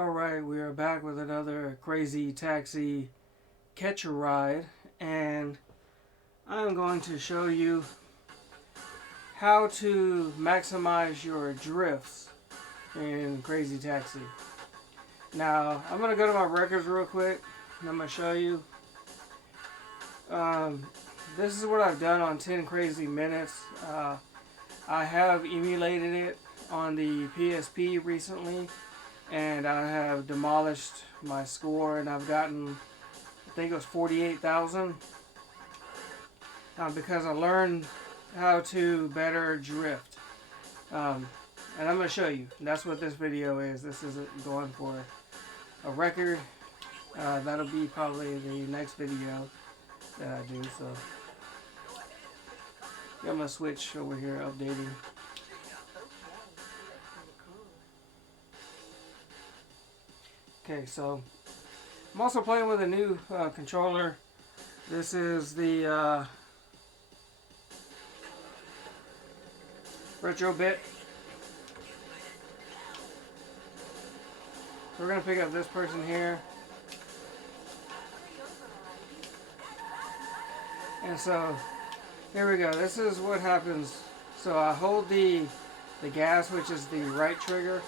Alright, we are back with another crazy taxi catcher ride, and I'm going to show you how to maximize your drifts in Crazy Taxi. Now, I'm going to go to my records real quick, and I'm going to show you. This is what I've done on 10 Crazy Minutes. I have emulated it on the PSP recently, and I have demolished my score, and I've gotten, I think it was 48,000, because I learned how to better drift. And I'm going to show you. That's what this video is. This isn't going for a record. That'll be probably the next video that I do. So got my Switch over here updating. Okay, so I'm also playing with a new controller. This is the Retro Bit. So we're going to pick up this person here. And so here we go. This is what happens. So I hold the gas, which is the right trigger.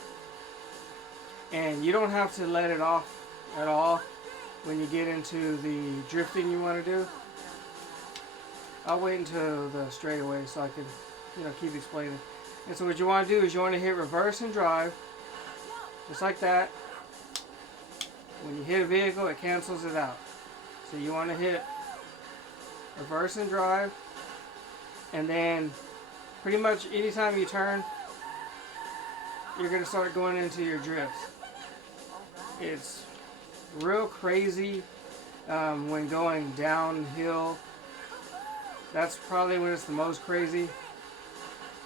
And you don't have to let it off at all when you get into the drifting you want to do. I'll wait until the straightaway so I can, keep explaining. And so what you want to do is you want to hit reverse and drive, just like that. When you hit a vehicle, it cancels it out. So you want to hit reverse and drive, and then pretty much anytime you turn, you're going to start going into your drifts. It's real crazy when going downhill. That's probably when it's the most crazy.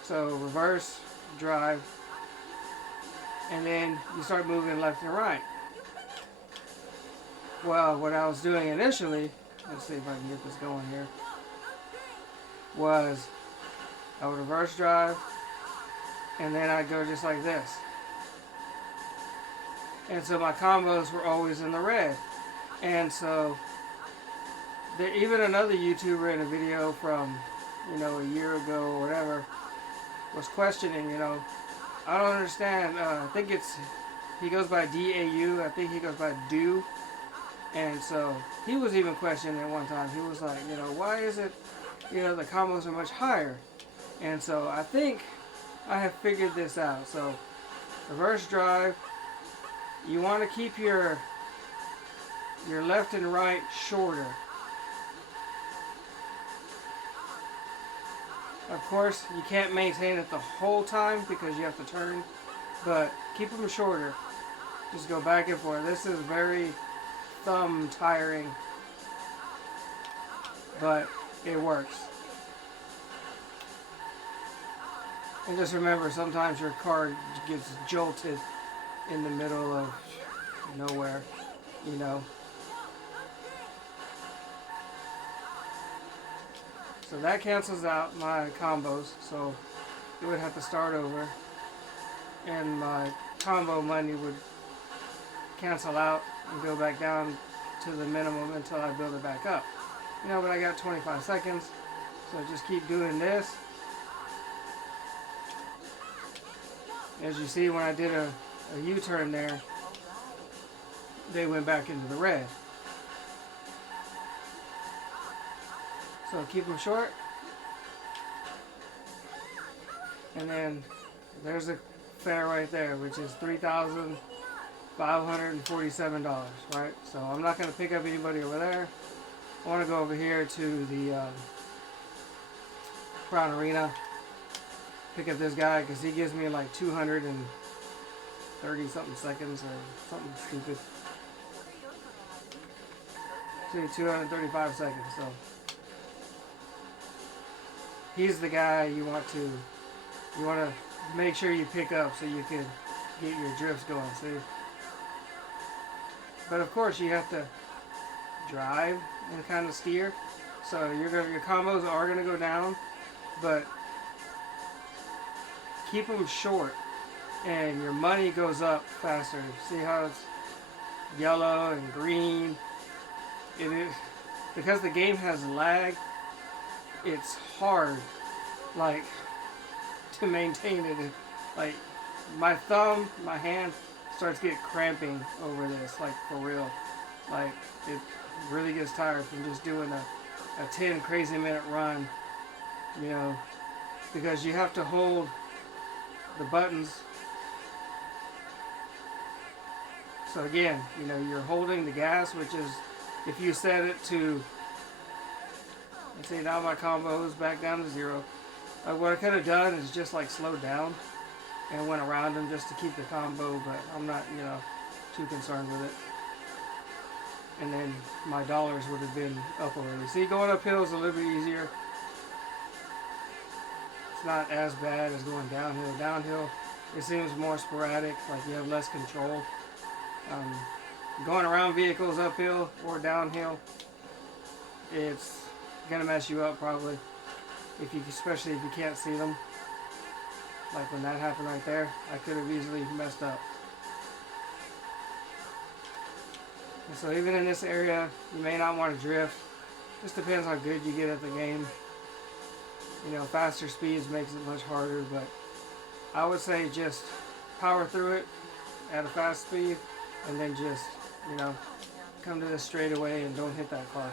So reverse, drive, and then you start moving left and right. Well, what I was doing initially, let's see if I can get this going here, was I would reverse drive, and then I'd go just like this. And so my combos were always in the red. And so even another YouTuber in a video from, a year ago or whatever was questioning, I don't understand. I think he goes by DAU. I think he goes by Do. And so he was even questioning at one time. He was like, why is it, the combos are much higher? And so I think I have figured this out. So reverse drive. You want to keep your left and right shorter. Of course, you can't maintain it the whole time because you have to turn, but keep them shorter. Just go back and forth. This is very thumb tiring, but it works. And just remember, sometimes your car gets jolted in the middle of nowhere, So that cancels out my combos, so you would have to start over, and my combo money would cancel out and go back down to the minimum until I build it back up. But I got 25 seconds, so just keep doing this. As you see, when I did a U-turn there, they went back into the red. So keep them short. And then there's a fare right there, which is $3,547, right? So I'm not going to pick up anybody over there. I want to go over here to the Crown Arena, pick up this guy because he gives me like 230 something seconds or something stupid. See, 235 seconds. So he's the guy you want to make sure you pick up so you can get your drifts going. See, but of course you have to drive and kind of steer. So your combos are gonna go down, but keep them short. and your money goes up faster. See how it's yellow and green? It is because the game has lag. It's hard, like, to maintain it. Like, my thumb, my hand starts getting cramping over this, like, for real. Like, it really gets tired from just doing a 10 crazy minute run, you know, because you have to hold the buttons. So again, you know, you're holding the gas, which is, if you set it to, let's see, now my combo is back down to 0. What I could have done is just like slowed down and went around them just to keep the combo, but I'm not, you know, too concerned with it. And then my dollars would have been up already. See, going uphill is a little bit easier. It's not as bad as going downhill. Downhill, it seems more sporadic, like you have less control. Going around vehicles uphill or downhill, it's gonna mess you up probably, especially if you can't see them. Like when that happened right there, I could have easily messed up. And so even in this area, you may not want to drift. Just depends how good you get at the game. You know, faster speeds makes it much harder, but I would say just power through it at a fast speed, and then just, you know, come to this straightaway and don't hit that car.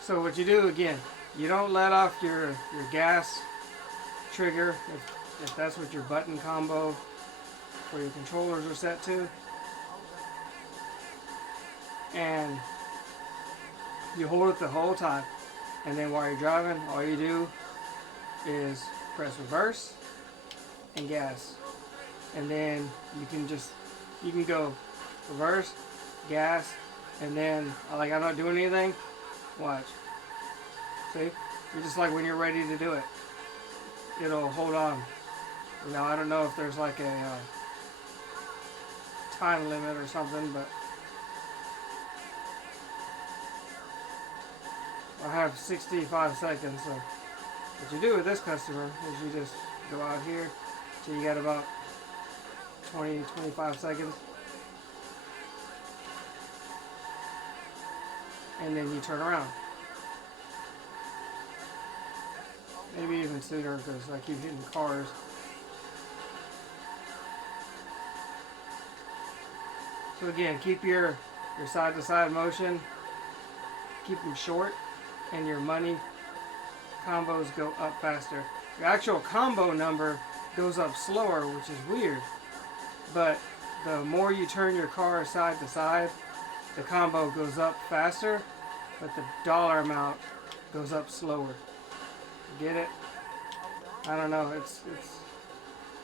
So what you do, again, you don't let off your gas trigger if that's what your button combo for your controllers are set to. And you hold it the whole time. And then while you're driving, all you do is press reverse and gas. And then you can go reverse, gas, and then, like, I'm not doing anything. Watch. See? You're just like when you're ready to do it. It'll hold on. You know, I don't know if there's like a time limit or something, but I have 65 seconds. So what you do with this customer is you just go out here till you got about 20-25 seconds, and then you turn around. Maybe even sooner because I keep hitting cars. So again, keep your side-to-side motion, keep them short, and your money combos go up faster. Your actual combo number goes up slower, which is weird. But the more you turn your car side to side, the combo goes up faster, but the dollar amount goes up slower. Get it? I don't know. It's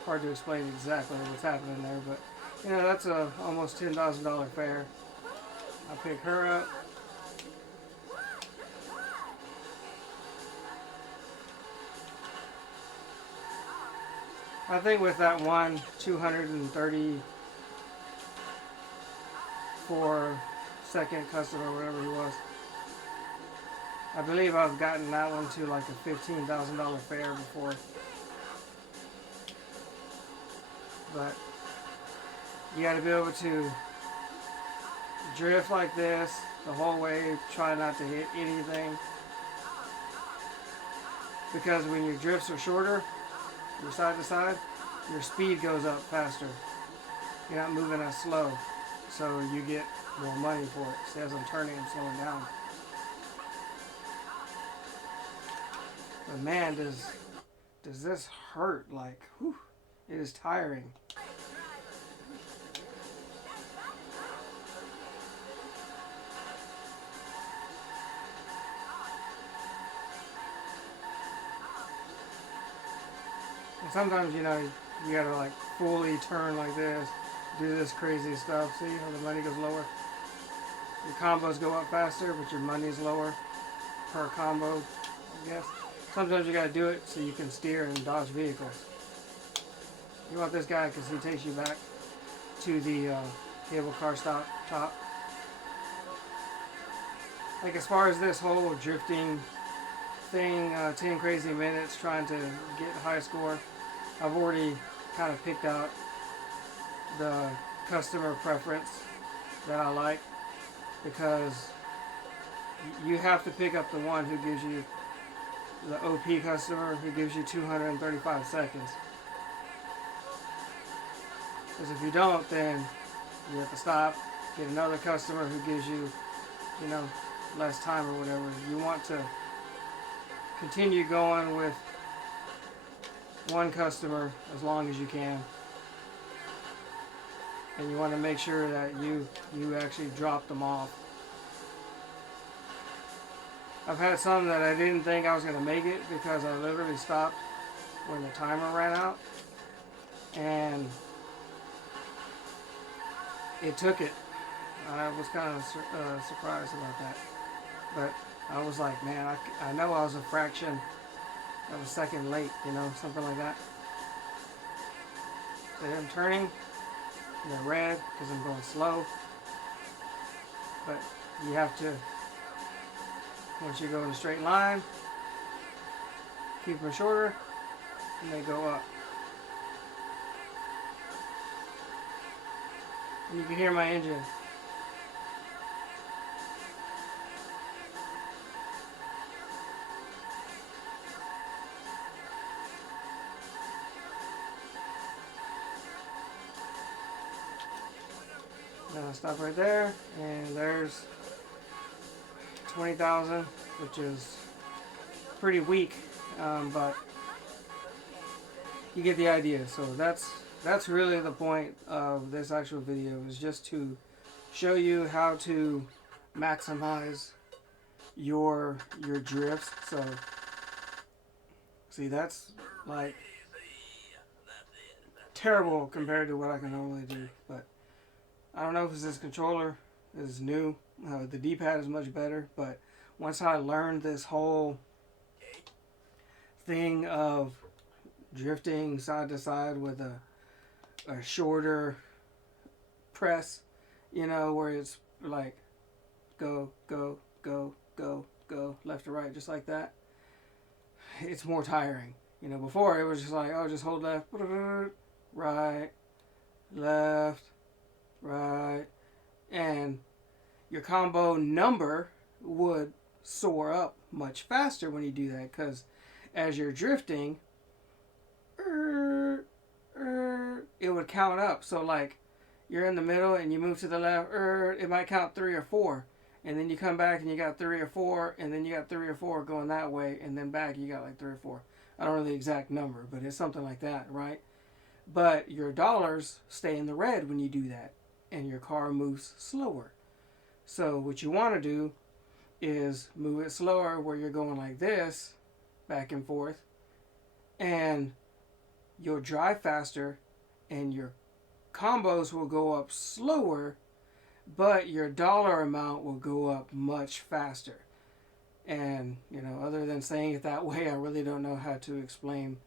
hard to explain exactly what's happening there, but you know, that's a almost $10,000 fare. I'll pick her up. I think with that one 234 second customer, whatever he was, I believe I've gotten that one to like a $15,000 fare before. But you got to be able to drift like this the whole way, try not to hit anything. Because when your drifts are shorter, your side to side, your speed goes up faster. You're not moving as slow, so you get more money for it. See, as I'm turning and slowing down. But man, does this hurt? Like, whew, it is tiring. And sometimes, you know, you gotta like fully turn like this, do this crazy stuff. See how the money goes lower? Your combos go up faster, but your money's lower per combo, I guess. Sometimes you gotta do it so you can steer and dodge vehicles. You want this guy because he takes you back to the cable car top. Like as far as this whole drifting thing, 10 crazy minutes trying to get high score, I've already kind of picked out the customer preference that I like, because you have to pick up the one who gives you the OP customer who gives you 235 seconds. Because if you don't, then you have to stop, get another customer who gives you, you know, less time or whatever. You want to continue going with one customer as long as you can. And you want to make sure that you actually drop them off. I've had some that I didn't think I was going to make it because I literally stopped when the timer ran out. And it took it. I was kind of surprised about that. But I was like, man, I know I was a fraction of a second late, you know, something like that. So I'm turning. They're red because I'm going slow. But you have to, once you go in a straight line, keep them shorter, and they go up. And you can hear my engine. Now I'll stop right there, and there's 20,000, which is pretty weak, but you get the idea. So that's really the point of this actual video, is just to show you how to maximize your drifts. So see, that's like terrible compared to what I can normally do, but I don't know if it's this controller is new. The D-pad is much better, but once I learned this whole thing of drifting side to side with a shorter press, you know, where it's like go, go, go, go, go, left to right, just like that, it's more tiring. You know, before it was just like, oh, just hold left, right, left, right, and your combo number would soar up much faster when you do that, because as you're drifting, it would count up. So like you're in the middle and you move to the left, it might count 3 or 4, and then you come back and you got 3 or 4, and then you got 3 or 4 going that way, and then back you got like 3 or 4. I don't know the exact number, but it's something like that, right? But your dollars stay in the red when you do that, and your car moves slower. So what you want to do is move it slower, where you're going like this, back and forth, and you'll drive faster, and your combos will go up slower, but your dollar amount will go up much faster. And, you know, other than saying it that way, I really don't know how to explain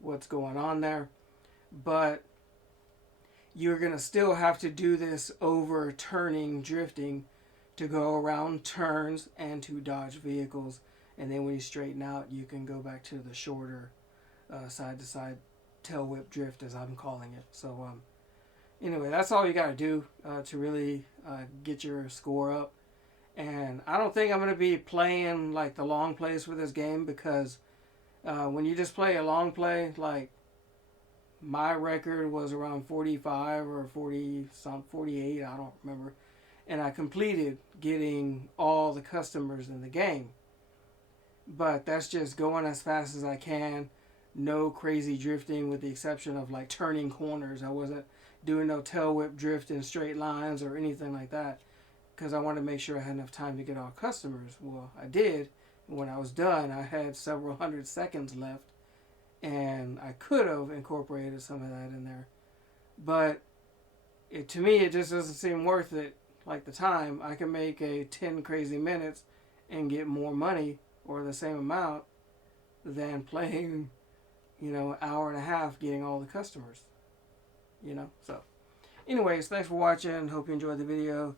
what's going on there. But you're going to still have to do this over turning drifting to go around turns and to dodge vehicles. And then when you straighten out, you can go back to the shorter side-to-side tail whip drift, as I'm calling it. So anyway, that's all you got to do to really get your score up. And I don't think I'm going to be playing like the long plays for this game, because when you just play a long play, like my record was around 45 or 48, I don't remember. And I completed getting all the customers in the game. But that's just going as fast as I can. No crazy drifting, with the exception of like turning corners. I wasn't doing no tail whip drift in straight lines or anything like that, because I wanted to make sure I had enough time to get all customers. Well, I did. And when I was done, I had several hundred seconds left, and I could have incorporated some of that in there. But to me, it just doesn't seem worth it. Like the time, I can make a 10 crazy minutes and get more money, or the same amount, than playing, you know, an hour and a half getting all the customers. You know, so anyways, thanks for watching. Hope you enjoyed the video.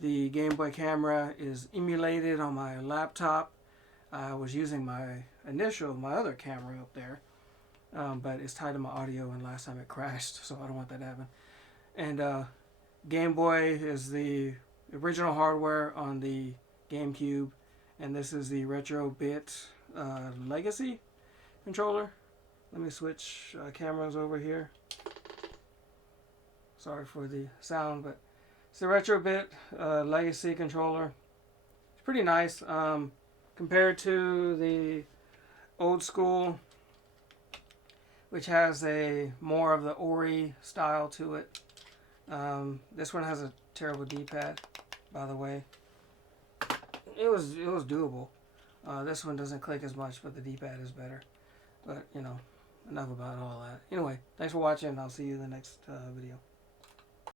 The GameBoy Camera is emulated on my laptop. I was using my other camera up there, but it's tied to my audio, and last time it crashed, so I don't want that to happen. And Game Boy is the original hardware on the GameCube, and this is the Retrobit Legacy controller. Let me switch cameras over here. Sorry for the sound, but it's the Retrobit Legacy controller. It's pretty nice compared to the old school, which has a more of the Hori style to it. This one has a terrible D-pad, by the way. It was doable. This one doesn't click as much, but the D-pad is better. But, you know, enough about all that. Anyway, thanks for watching. I'll see you in the next video.